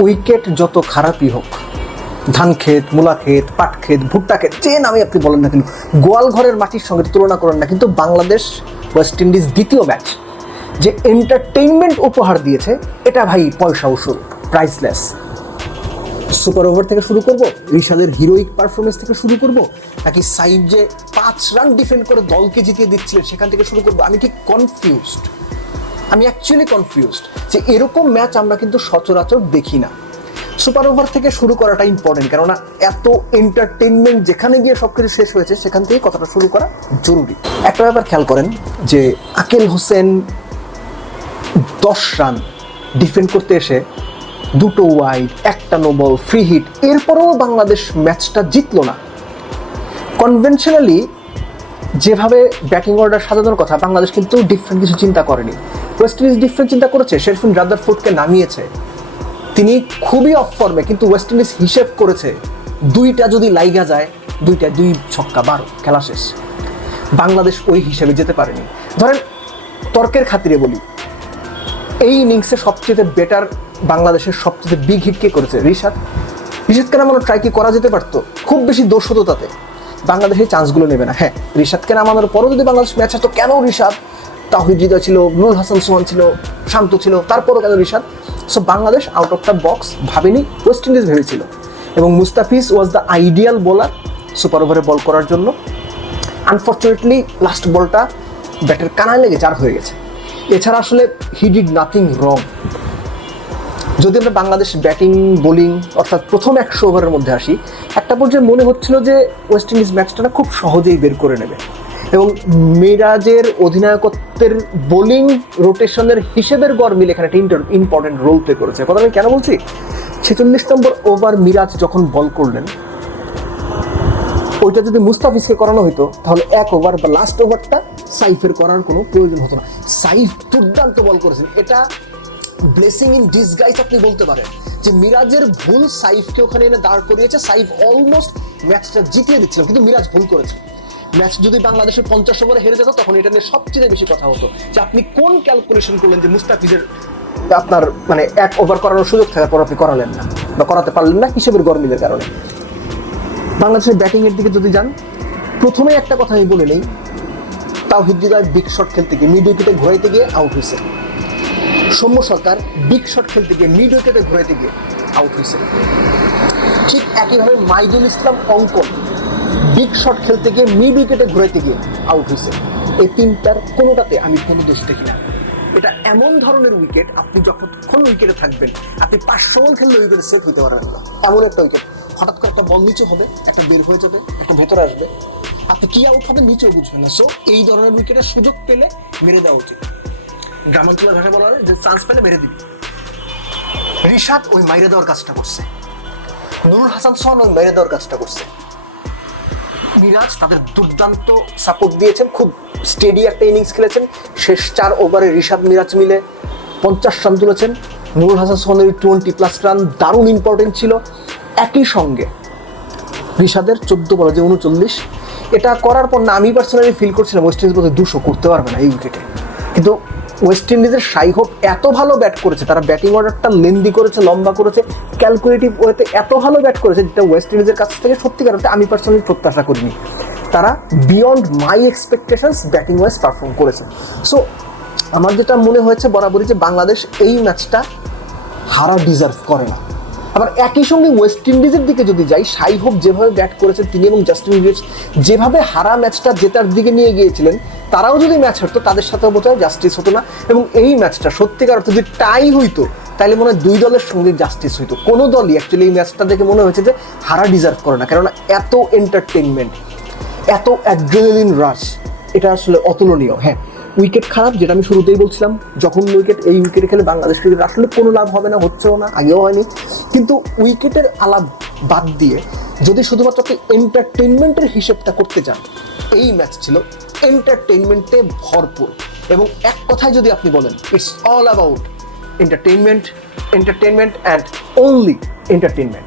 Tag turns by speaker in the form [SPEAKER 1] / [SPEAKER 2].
[SPEAKER 1] Wicket যত খারাপই হোক, ধান ক্ষেত, মূলা ক্ষেত, পাট ক্ষেত, ভুট্টা ক্ষেত, যে নামে আপনি বলেন না কেন, গোয়াল ঘরের মাটির সঙ্গে তুলনা করেন না, কিন্তু বাংলাদেশ, ওয়েস্ট ইন্ডিজ দ্বিতীয় ম্যাচ যে এন্টারটেইনমেন্ট উপহার দিয়েছে, এটা ভাই পয়সা উসুল প্রাইসলেস সুপার ওভার থেকে শুরু করব ঋষাদের হিরোইক পারফরমেন্স থেকে শুরু করব, নাকি সাইড যে পাঁচ রান ডিফেন্ড করে দলকে জিতিয়ে দিচ্ছিলেন, সেখান থেকে শুরু করব, আমি ঠিক কনফিউজড আমি অ্যাকচুয়ালি কনফিউজড যে এরকম ম্যাচ আমরা কিন্তু সচরাচর দেখি না। সুপার ওভার থেকে শুরু করাটা ইম্পর্টেন্ট কেননা এত এন্টারটেনমেন্ট যেখানে গিয়ে সব কিছু শেষ হয়েছে, সেখান থেকে কথাটা শুরু করা জরুরি। একটা ব্যাপার খেয়াল করেন যে আকেল হোসেন দশ রান ডিফেন্ড করতে এসে দুটো ওয়াইড একটা নোবল ফ্রি হিট এরপরেও বাংলাদেশ ম্যাচটা জিতলো না। কনভেনশনালি যেভাবে ব্যাটিং অর্ডার সাজানোর কথা, বাংলাদেশ কিন্তু ডিফারেন্ট কিছু চিন্তা করেনি। ওয়েস্ট ইন্ডিজ ডিফারেন্ট চিন্তা করেছে শেরফিন রাদারফোর্ডকে নামিয়েছে। তিনি খুবই অফ ফর্মে কিন্তু ওয়েস্ট ইন্ডিজ হিসেব করেছে, দুইটা যদি লাইগা যায়, দুইটা দুই ছক্কা বারো, খেলা শেষ। বাংলাদেশ ওই হিসেবে যেতে পারেনি। ধরেন, তর্কের খাতিরে বলি, এই ইনিংসে সবচেয়ে বেটার বাংলাদেশের সবচেয়ে বিগ হিট কে করেছে? রিশাদ। রিশাদকে নামানোর ট্রাই কি করা যেতে পারতো? খুব বেশি দোষ হতো তাতে। বাংলাদেশ এই চান্সগুলো নেবে না। হ্যাঁ রিশাদকে নামানোর পরও যদি বাংলাদেশ ম্যাচ হতো, কেন রিশাদ? তাহিদ হৃদয় ছিল নুর হাসান সোহান ছিল, শান্ত ছিল, তারপরও কেন Rishad? So Bangladesh out of the box ভাবেনি ওয়েস্ট ইন্ডিজ ভেবেছিল। এবং Mustafiz was the ideal bowler super ওভারে বল করার জন্য। আনফর্চুনেটলি লাস্ট বলটা ব্যাটের কানায় লেগে চার হয়ে গেছে। এছাড়া আসলে হি ডিড নাথিং রং যদি আমরা বাংলাদেশ ব্যাটিং, বোলিং অর্থাৎ প্রথম একশো ওভারের মধ্যে আসি, একটা পর্যায়ে মনে হচ্ছিল যে ওয়েস্ট ইন্ডিজ ম্যাচটা না খুব সহজেই বের করে নেবে। এবং মিরাজের অধিনায়কত্বের বোলিং রোটেশনের হিসেবের গড় মিলে এখানে একটা ইম্পর্টেন্ট রোল প্লে করেছে। কথা আমি কেন বলছি? ছেচল্লিশ নম্বর ওভার মিরাজ যখন বল করলেন, ওইটা যদি মুস্তাফিজকে করানো হতো তাহলে এক ওভার বা লাস্ট ওভারটা সাইফের করার কোনো প্রয়োজন হতো না। সাইফ দুর্দান্ত বল করেছেন। এটা ব্লেসিং ইন ডিসগাইজ আপনি বলতে পারেন যে মিরাজের ভুল সাইফকে ওখানে এনে দাঁড় করিয়েছে। সাইফ অলমোস্ট ম্যাচটা জিতিয়ে দিচ্ছিলাম কিন্তু মিরাজ ভুল করেছে। ম্যাচ যদি বাংলাদেশের পঞ্চাশ ওভারে হেরে যেত, তখন এটা নিয়ে সবচেয়ে বেশি কথা হতো যে আপনি কোন ক্যালকুলেশন করলেন যে মুস্তাফিজের আপনার মানে এক ওভার করানোর সুযোগ থাকার পর আপনি করালেন না বা করাতে পারলেন না হিসেবের গরমিলের কারণে। বাংলাদেশের ব্যাটিং এর দিকে যদি যান প্রথমে একটা কথা আমি বলে নেই তাও হৃদয় বিগ শট খেলতে গিয়ে মিড উইকেটে ঘোরাইতে গিয়ে আউট হয়েছে। সৌম্য সরকার বিগ শট খেলতে গিয়ে মিড উইকেটে ঘুরাইতে গিয়ে আউট হয়েছে। ঠিক একইভাবে মাইদুল ইসলাম অঙ্কন বিগ শট খেলতে গিয়ে মিড উইকেটে ঘুরাইতে গিয়ে আউট হয়েছে। এই তিনটার কোনোটাতে আমি কোনো দোষ দেখি না। এটা এমন ধরনের উইকেট, আপনি যতক্ষণ উইকেটে থাকবেন, আপনি পাঁচশো বল খেললে উইকেটে সেফ হতে পারবেন না। এমন একটা উইকেট। হঠাৎ করে একটা বল নিচে হবে, একটা বের হয়ে যাবে, একটা ভেতরে আসবে। আপনি কি আউট হবে নিচেও বুঝবেন না। সো এই ধরনের উইকেটের সুযোগ পেলে মেরে দেওয়া উচিত। গ্রামাঞ্চলের ভাষায় বলা যে চান্স পেলে মেরে দিবি। রিশাদ ওই মাইরে দেওয়ার কাজটা করছে। নুরুল হাসান সোহান ওই মেরে দেওয়ার কাজটা করছে। মিরাজ তাদের দুর্দান্ত সাপোর্ট দিয়েছেন, খুব স্টেডি একটা ইনিংস খেলেছেন। শেষ চার ওভারে রিশাদ, মিরাজ মিলে পঞ্চাশ রান তুলেছেন। নুরুল হাসান সোহানের টোয়েন্টি প্লাস রান দারুণ ইম্পর্টেন্ট ছিল। একই সঙ্গে রিশাদের চোদ্দ বলে যে উনচল্লিশ, এটা করার পর না, আমি পার্সোনালি ফিল করছিলাম ওয়েস্ট ইন্ডিজ বোধহয় দুশো করতে পারবে না এই উইকেটে কিন্তু ওয়েস্ট ইন্ডিজের সাই হোপ এত ভালো ব্যাট করেছে, তারা ব্যাটিং অর্ডারটা লেন্দি করেছে, লম্বা করেছে ক্যালকুলেটিভ ওয়েতে এত ভালো ব্যাট করেছে, যেটা ওয়েস্ট ইন্ডিজের কাছ থেকে সত্যিকার অর্থে আমি পার্সোনালি প্রত্যাশা করিনি। তারা beyond my expectations batting wise perform করেছে। সো আমার যেটা মনে হয়েছে বরাবরই যে বাংলাদেশ এই ম্যাচটা হারা ডিজার্ভ করে না। আবার একই সঙ্গে ওয়েস্ট ইন্ডিজের দিকে যদি যাই সাই হোপ যেভাবে ব্যাট করেছেন তিনি এবং জাস্টিন রিভস যেভাবে হারা ম্যাচটা জেতার দিকে নিয়ে গিয়েছিলেন, তারাও যদি ম্যাচ হারতো, তাদের সাথেও বোধহয় জাস্টিস হতো না। এবং এই ম্যাচটা সত্যিকার অর্থে যদি টাই হইতো তাহলে মনে হয় দুই দলের সঙ্গে জাস্টিস হইতো। কোনো দলই অ্যাকচুয়ালি এই ম্যাচটা দেখে মনে হয়েছে যে হারা ডিজার্ভ করে না। কেননা এত এন্টারটেনমেন্ট এত অ্যাড্রেনালিন রাশ এটা আসলে অতুলনীয়। হ্যাঁ উইকেট খারাপ, যেটা আমি শুরুতেই বলছিলাম, যখন উইকেট এই উইকেটে খেলে বাংলাদেশ ক্রিকেট আসলে কোনো লাভ হবে না, হচ্ছেও না, আগেও হয়নি। কিন্তু উইকেটের আলাপ বাদ দিয়ে যদি শুধুমাত্র আপনি এন্টারটেনমেন্টের হিসেবটা করতে যান, এই ম্যাচ ছিল এন্টারটেনমেন্টে ভরপুর। এবং এক কথায় যদি আপনি বলেন it's all about entertainment entertainment and only entertainment